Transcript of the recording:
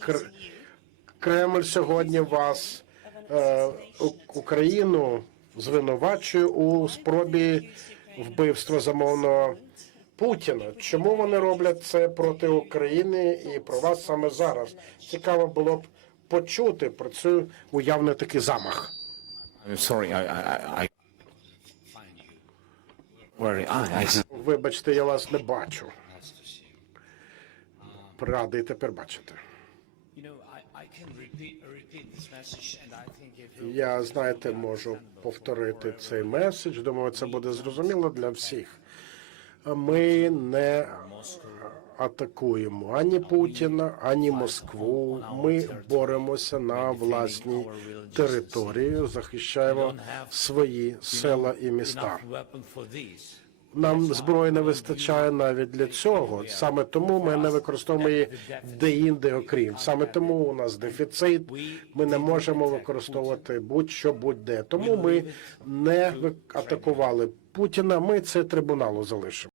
Кр- Кремль сьогодні вас е, Україну звинувачує у спробі вбивства замовного Путіна. Чому вони роблять це проти України і про вас саме зараз? Цікаво було б почути про цей уявний такий замах. Sorry, I, I, Вибачте, я вас не бачу. Радий тепер бачити. Я, знаєте, можу повторити цей меседж. Думаю, це буде зрозуміло для всіх. Ми не атакуємо ані Путіна, ані Москву. Ми боремося на власній території, захищаємо свої села і міста. Нам зброї не вистачає навіть для цього. Саме тому ми не використовуємо її де-інде, окрім. Саме тому у нас дефіцит. Ми не можемо використовувати будь-що будь-де. Тому ми не атакували Путіна. Ми це трибуналу залишимо.